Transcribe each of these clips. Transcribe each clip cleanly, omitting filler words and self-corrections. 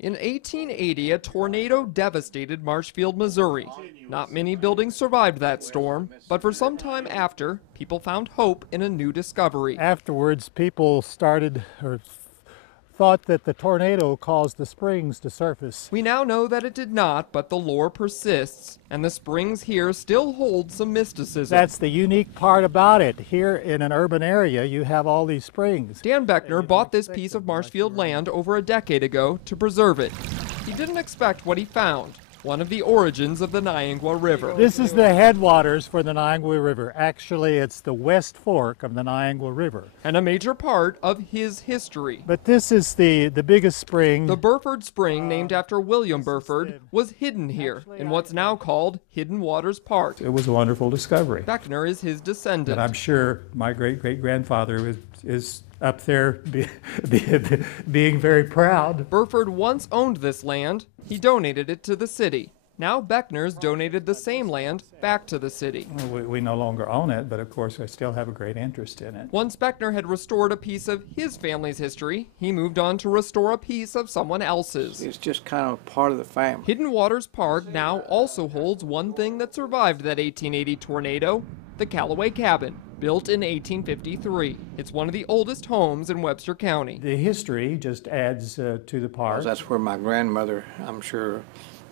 In 1880, a tornado devastated Marshfield, Missouri. Not many buildings survived that storm, but for some time after, people found hope in a new discovery. Afterwards, people thought that the tornado caused the springs to surface. We now know that it did not, but the lore persists, and the springs here still hold some mysticism. That's the unique part about it. Here in an urban area, you have all these springs. Dan Beckner bought this piece of Marshfield land over a decade ago to preserve it. He didn't expect what he found. One of the origins of the Niangua River. This is the headwaters for the Niangua River. Actually, it's the West Fork of the Niangua River. And a major part of his history. But this is the biggest spring. The Burford Spring, named after William Burford, was hidden here in what's now called Hidden Waters Park. It was a wonderful discovery. Beckner is his descendant. And I'm sure my great-great-grandfather is up there being very proud. Burford once owned this land. He donated it to the city. Now Beckner's donated the same land back to the city. We no longer own it, but of course I still have a great interest in it. Once Beckner had restored a piece of his family's history, he moved on to restore a piece of someone else's. It's just kind of part of the family. Hidden Waters Park now also holds one thing that survived that 1880 tornado, the Callaway Cabin, built in 1853. It's one of the oldest homes in Webster County. The history just adds to the park. That's where my grandmother, I'm sure,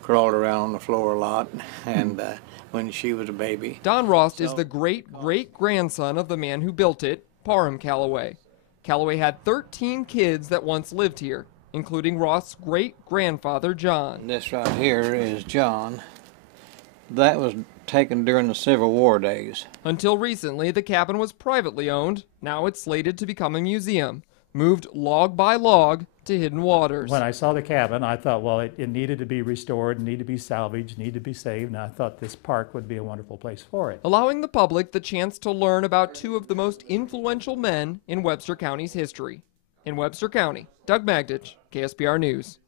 crawled around on the floor a lot, and when she was a baby. Don Rost is the great-great-grandson of the man who built it, Parham Callaway. Callaway had 13 kids that once lived here, including Rost's great-grandfather, John. This right here is John. That was taken during the Civil War days. Until recently, the cabin was privately owned. Now it's slated to become a museum, moved log by log to Hidden Waters. When I saw the cabin, I thought, well, it needed to be restored, needed to be salvaged, needed to be saved, and I thought this park would be a wonderful place for it. Allowing the public the chance to learn about two of the most influential men in Webster County's history. In Webster County, Doug Magditch, KSPR News.